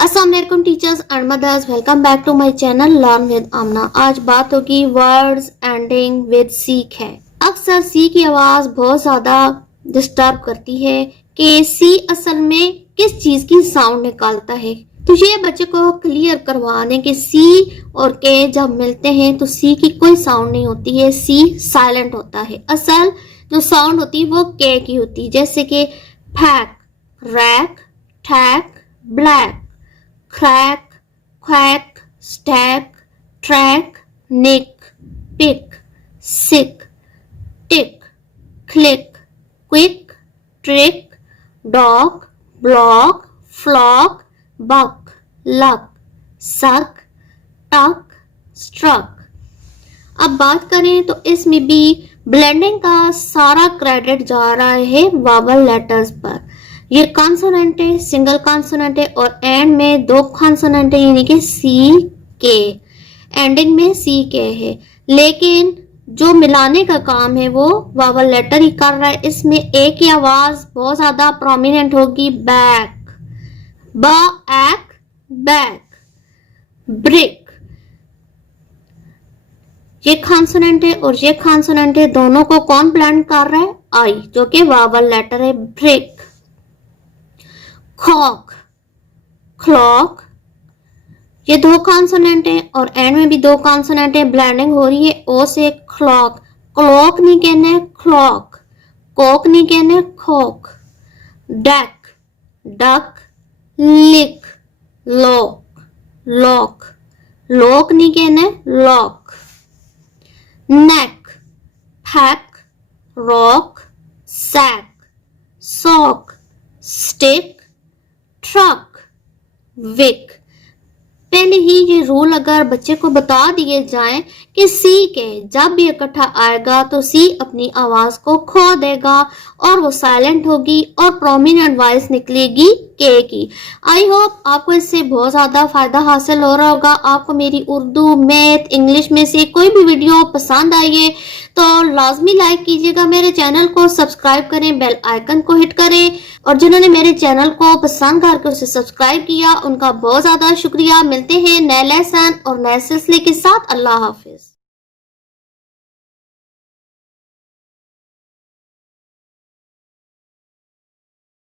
अस्सलाम वालेकुम teachers and mothers, welcome back to my channel learn with Amna. आज बात होगी वर्ड्स एंडिंग विद सी है। अक्सर सी की आवाज बहुत ज्यादा डिस्टर्ब करती है कि सी असल में किस चीज की साउंड निकालता है। तो ये बच्चे को क्लियर करवा दें कि सी और के जब मिलते हैं तो सी की कोई साउंड नहीं होती है, सी साइलेंट होता है। असल जो साउंड होती है वो के की होती है, जैसे कि फैक, रैक, ठैक, black, crack, quack, stack, track, nick, pick, sick, tick, click, quick, trick, dog, block, flock, buck, luck, suck, tuck, struck. अब बात करें तो इसमें भी ब्लेंडिंग का सारा क्रेडिट जा रहा है वावल लेटर्स पर। ये कॉन्सोनेंट है, सिंगल कॉन्सोनेंट है और एंड में दो कॉन्सोनेंट है, यानी कि सी के। एंडिंग में सी के है, लेकिन जो मिलाने का काम है वो वावल लेटर ही कर रहा है। इसमें ए की आवाज बहुत ज्यादा प्रोमिनेंट होगी, बैक, बैक, बैक, ब्रिक। ये कॉन्सोनेंट है और ये कॉन्सोनेंट है, दोनों को कौन ब्लेंड कर रहा है? आई, जो कि वावल लेटर है, ब्रिक। खॉक, क्लॉक, ये दो कॉन्सोनेंट है और एंड में भी दो कॉन्सोनेंट है, ब्लेंडिंग हो रही है ओ से क्लॉक। क्लॉक नहीं कहना है, क्लॉक। कोक नहीं कहना है, खोक। Duck, duck, lick, lock, lock. Lock नहीं कहना है, lock. Neck, pack, rock, sack, sock, stick, truck, wick. पहले ही ये रूल अगर बच्चे को बता दिए जाए कि सी के जब भी इकट्ठा आएगा तो सी अपनी आवाज को खो देगा और वो साइलेंट होगी और प्रोमिनेंट वॉइस निकलेगी के की। आई होप आपको इससे बहुत ज्यादा फायदा हासिल हो रहा होगा। आपको मेरी उर्दू, मैथ, इंग्लिश में से कोई भी वीडियो पसंद आई है तो लाजमी लाइक कीजिएगा, मेरे चैनल को सब्सक्राइब करें, बेल आइकन को हिट करें। और जिन्होंने मेरे चैनल को पसंद करके उसे सब्सक्राइब किया उनका बहुत ज्यादा शुक्रिया। मिलते हैं नए लेसन और नए सिलसिले के साथ। अल्लाह हाफिज।